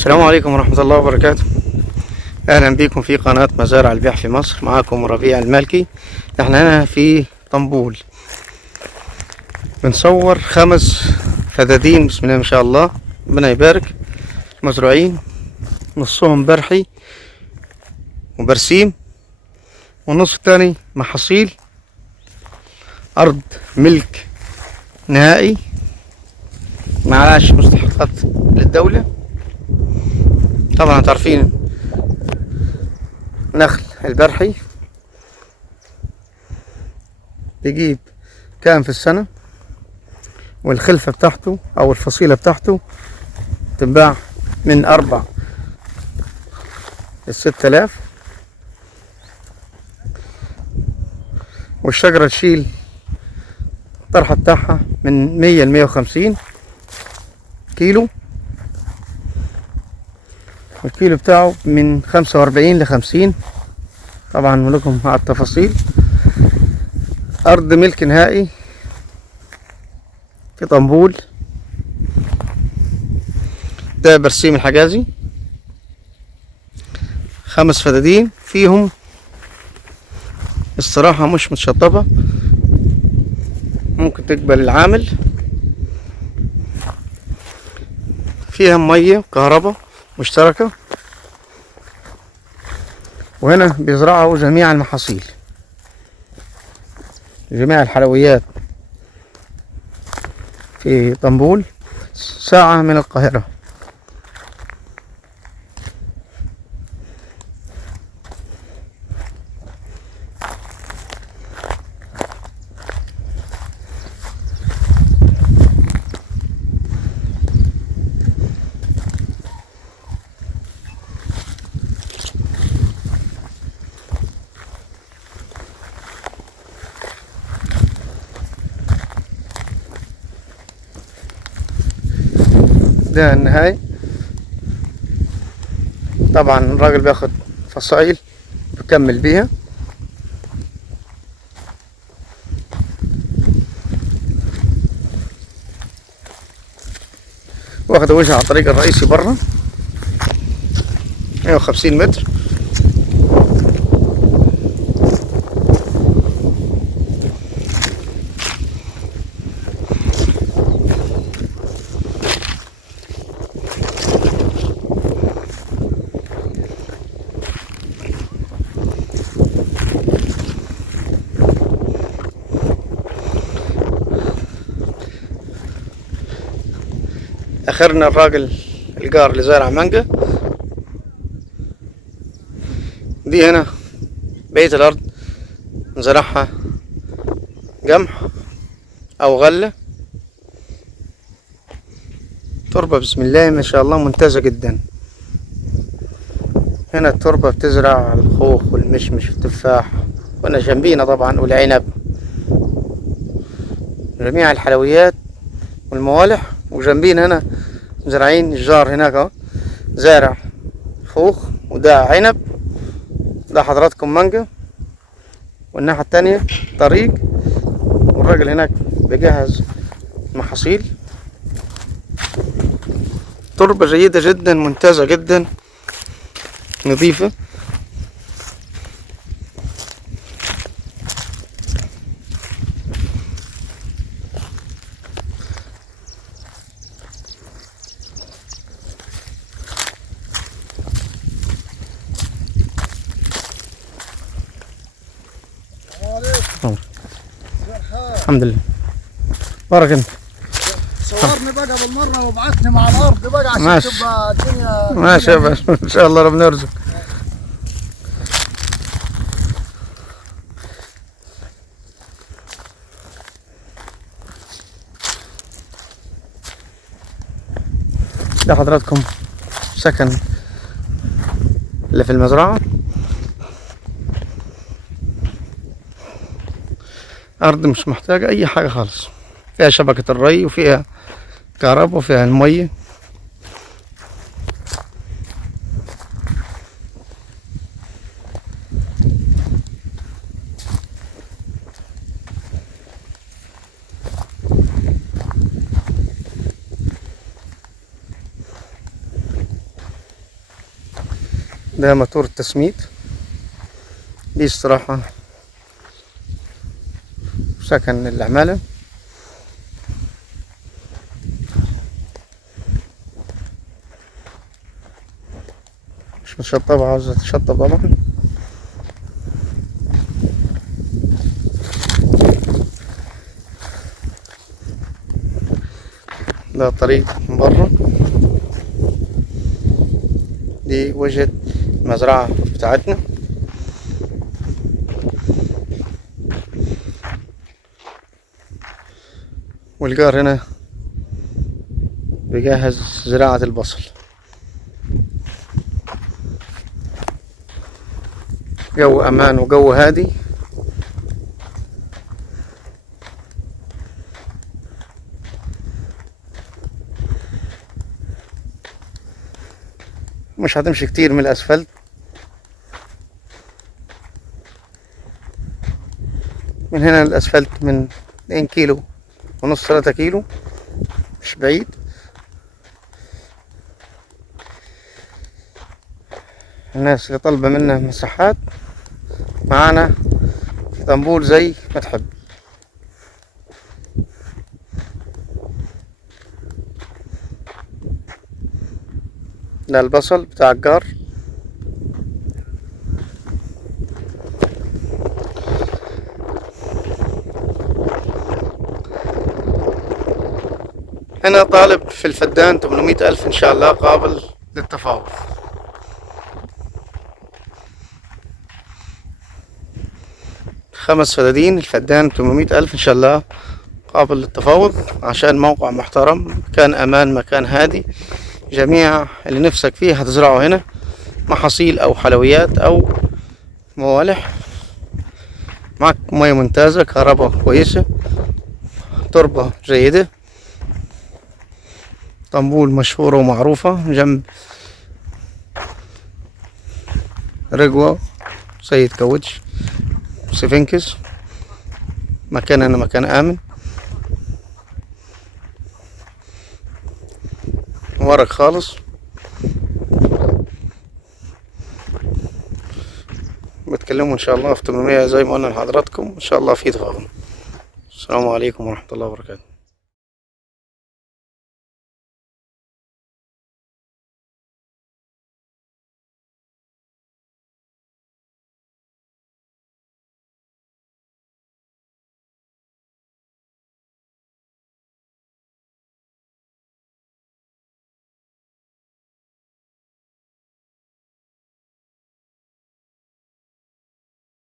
السلام عليكم ورحمة الله وبركاته. أهلا بكم في قناة مزارع البيع في مصر. معكم ربيع المالكي. احنا هنا في طنبول بنصور 5 فدادين، بسم الله ما شاء الله، ربنا يبارك، مزروعين، نصهم برحي وبرسيم، والنص التاني محاصيل، أرض ملك نهائي معلاش مستحقات للدولة. طبعا انتوا عارفين نخل البرحي بيجيب كام في السنة، والخلفة بتاعته او الفصيلة بتاعته تنباع من 4 ل6 آلاف، والشجرة تشيل الطرحة بتاعها من 100 ل150 كيلو، والكيلو بتاعه من 45 ل50. طبعا لكم على التفاصيل. أرض ملك نهائي في طنبول. ده برسيم الحجازي، 5 فدادين فيهم الصراحة مش متشطبة، ممكن تقبل العامل، فيها مية وكهرباء مشتركة، وهنا بيزرعوا جميع المحاصيل، جميع الحلويات في طنبول، ساعة من القاهرة. ده النهاية. طبعا الراجل بياخد فصائل بكمل بيها. واخد وجهه على الطريق الرئيسي برا 150 متر. اخرنا الراجل الجار اللي زارع مانجا. دي هنا بقية الارض نزرعها قمح او غلة. تربة بسم الله ما شاء الله ممتازة جدا. هنا التربة بتزرع الخوخ والمشمش والتفاح، وانا جنبينا طبعا والعنب، جميع الحلويات والموالح. وجنبينا هنا زارعين الجار هناك اهو زارع خوخ، وده عنب، ده حضراتكم مانجا، والناحية التانية طريق، والراجل هناك بيجهز محاصيل. تربة جيدة جدا، ممتازة جدا، نظيفة. الحمد لله. بارك انت. صورني بقى بالمره وابعثني مع الارض بقى عشان ماشي. تبقى الدنيا ماشي يا باشا، ان شاء الله ربنا يرزق. ده حضراتكم سكن اللي في المزرعة. أرض مش محتاجة أي حاجة خالص، فيها شبكة الري وفيها كهرباء وفيها المية. ده موتور التسميد، دي استراحة سكن العمالة. مش متشطبة، عاوزة تتشطب طبعا. ده طريق من برا، دي وجهة المزرعة بتاعتنا. والجار هنا بيجهز زراعة البصل. جو امان وجو هادي. مش هتمشي كتير من الاسفلت، من هنا للاسفلت من 2 كيلو ونص 3 كيلو، مش بعيد. الناس اللي طالبة منا مساحات معانا في طنبول زي ما تحب. ده البصل بتاع الجار. هنا طالب في الفدان 800,000 إن شاء الله، قابل للتفاوض. خمس فدادين الفدان 800,000 إن شاء الله، قابل للتفاوض، عشان موقع محترم، مكان أمان، مكان هادي. جميع اللي نفسك فيه هتزرعه هنا، محاصيل أو حلويات أو موالح. معك مياه ممتازة، كهرباء كويسة، تربة جيدة. طنبول مشهورة ومعروفة، جنب رجوة، سيد كاوتش، سفنكس. مكاننا مكان آمن، ورق خالص. بتكلموا إن شاء الله في 800 زي ما قلنا لحضراتكم، إن شاء الله في تفاهم. السلام عليكم ورحمة الله وبركاته.